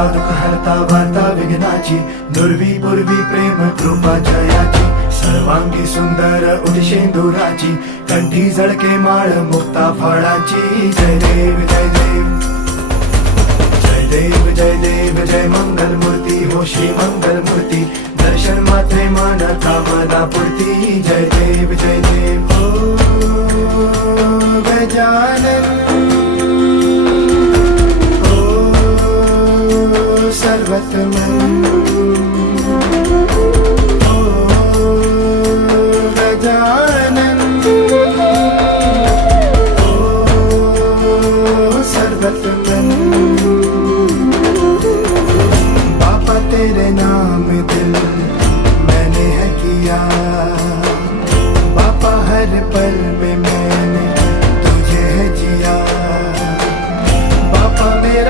हरता दुःख हरता वार्ता विघ्नाची, दुर्वी पूर्वी प्रेम कृपा जयाची, सर्वांगी सुंदर उदिशेंदुराची, कंठी झळके माळ मुक्ता फळाची. जय देव जय देव जय देव जय देव जय मंगल मूर्ती हो श्री मंगल मूर्ती, दर्शन मात्रे मन कामना पूर्ती. जय देव जय देव हो गजानन हो सर्वतमन.